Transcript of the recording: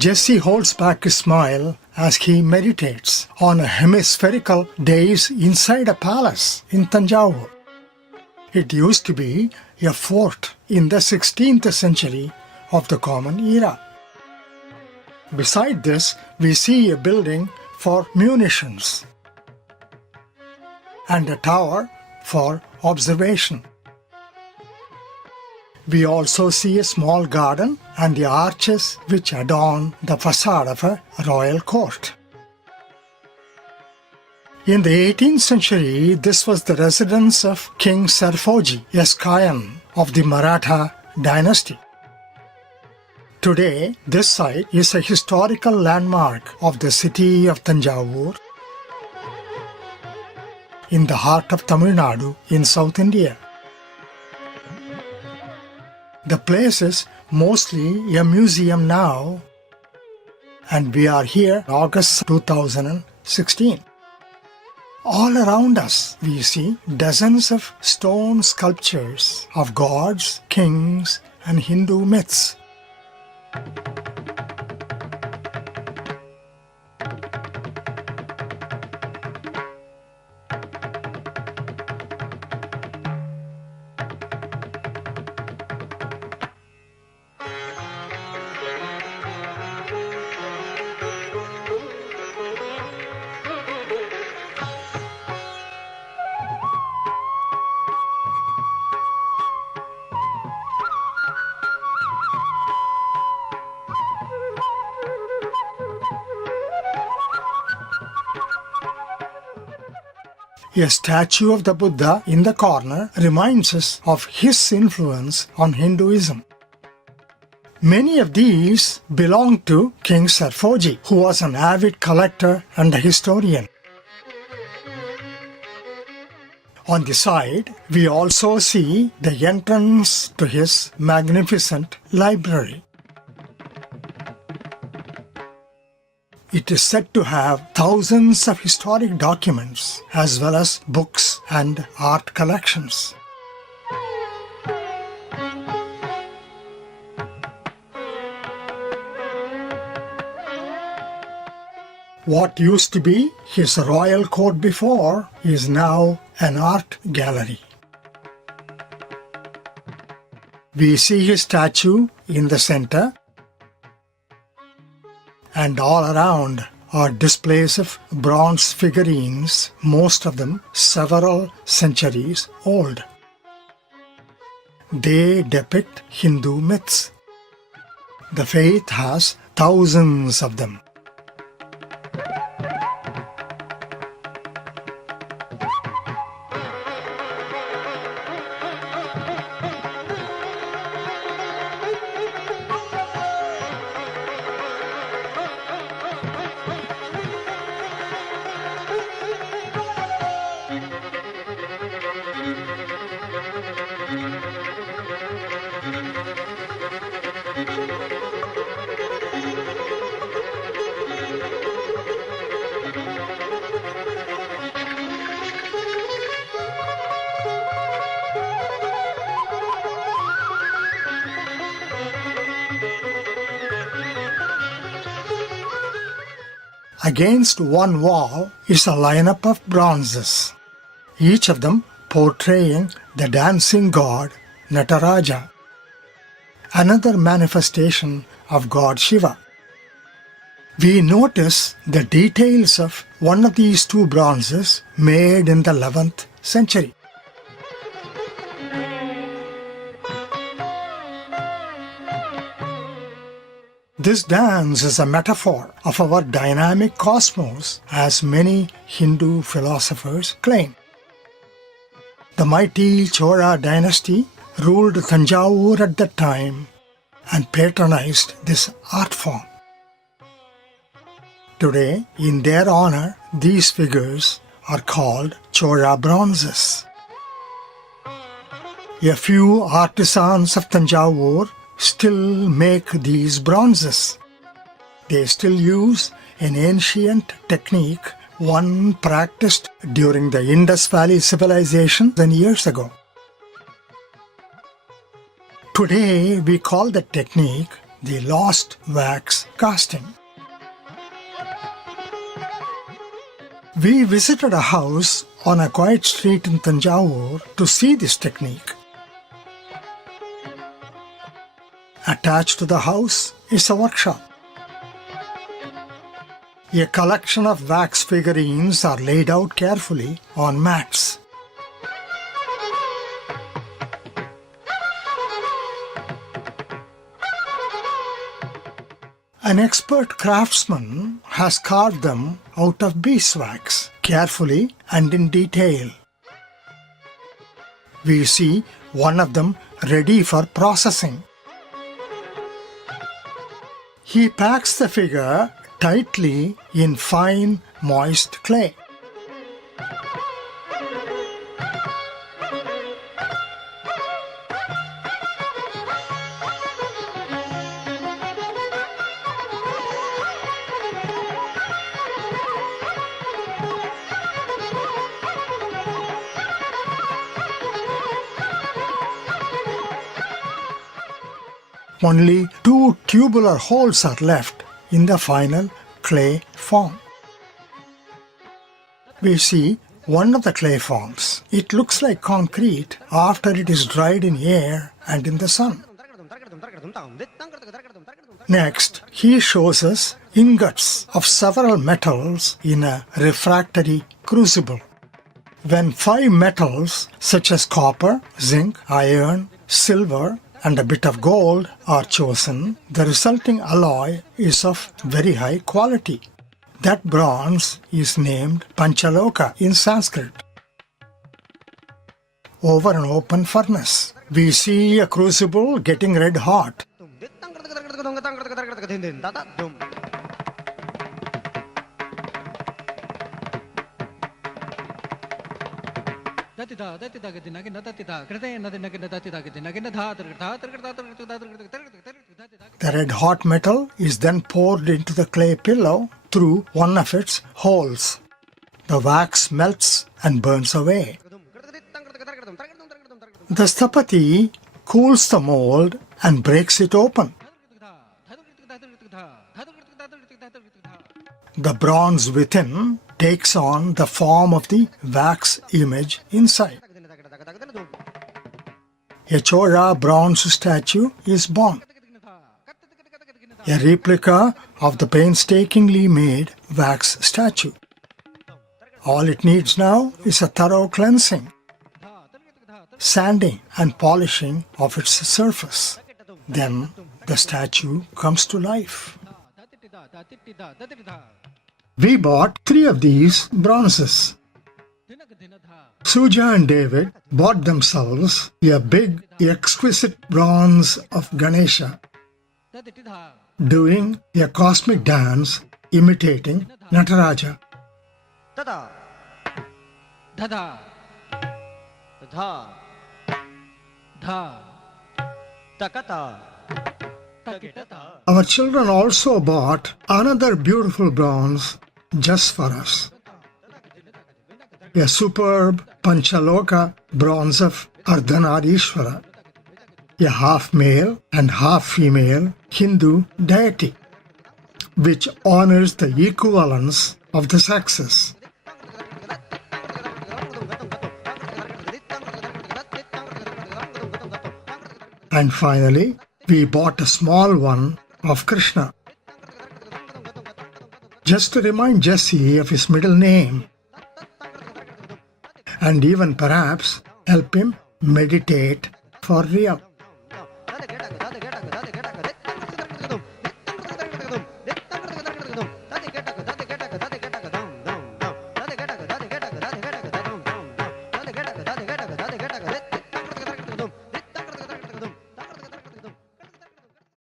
Jesse holds back his smile as he meditates on a hemispherical dais inside a palace in Tanjavur. It used to be a fort in the 16th century of the Common Era. Beside this, we see a building for munitions and a tower for observation. We also see a small garden and the arches which adorn the facade of a royal court. In the 18th century, this was the residence of King Sarfoji, a scion of the Maratha dynasty. Today, this site is a historical landmark of the city of Tanjavur in the heart of Tamil Nadu in South India. The place is mostly a museum now, and we are here in August 2016. All around us we see dozens of stone sculptures of gods, kings, and Hindu myths. A statue of the Buddha in the corner reminds us of his influence on Hinduism. Many of these belong to King Sarfoji, who was an avid collector and a historian. On the side, we also see the entrance to his magnificent library. It is said to have thousands of historic documents as well as books and art collections. What used to be his royal court before is now an art gallery. We see his statue in the center, and all around are displays of bronze figurines, most of them several centuries old. They depict Hindu myths. The faith has thousands of them. Against one wall is a lineup of bronzes, each of them portraying the dancing god Nataraja, another manifestation of God Shiva. We notice the details of one of these two bronzes made in the 11th century. This dance is a metaphor of our dynamic cosmos, as many Hindu philosophers claim. The mighty Chola dynasty ruled Tanjavur at that time and patronized this art form. Today, in their honor, these figures are called Chola Bronzes. A few artisans of Tanjavur still make these bronzes. They still use an ancient technique, one practiced during the Indus Valley civilization years ago. Today we call the technique the lost wax casting. We visited a house on a quiet street in Tanjavur to see this technique. Attached to the house is a workshop. A collection of wax figurines are laid out carefully on mats. An expert craftsman has carved them out of beeswax, carefully and in detail. We see one of them ready for processing. He packs the figure tightly in fine, moist clay. Only 2 tubular holes are left in the final clay form. We see one of the clay forms. It looks like concrete after it is dried in air and in the sun. Next, he shows us ingots of several metals in a refractory crucible. When 5 metals such as copper, zinc, iron, silver, and a bit of gold are chosen, the resulting alloy is of very high quality. That bronze is named Panchaloka in Sanskrit. Over an open furnace, we see a crucible getting red hot. The red hot metal is then poured into the clay pillow through one of its holes. The wax melts and burns away. The sthapati cools the mold and breaks it open. The bronze within takes on the form of the wax image inside. A Chola bronze statue is born. A replica of the painstakingly made wax statue. All it needs now is a thorough cleansing, sanding and polishing of its surface. Then the statue comes to life. We bought 3 of these bronzes. Suja and David bought themselves a big, exquisite bronze of Ganesha, doing a cosmic dance imitating Nataraja. Our children also bought another beautiful bronze just for us. A superb Panchaloka bronze of Ardhanarishwara, a half male and half female Hindu deity, which honors the equivalence of the sexes. And finally, we bought a small one of Krishna, just to remind Jesse of his middle name, and even perhaps help him meditate for real.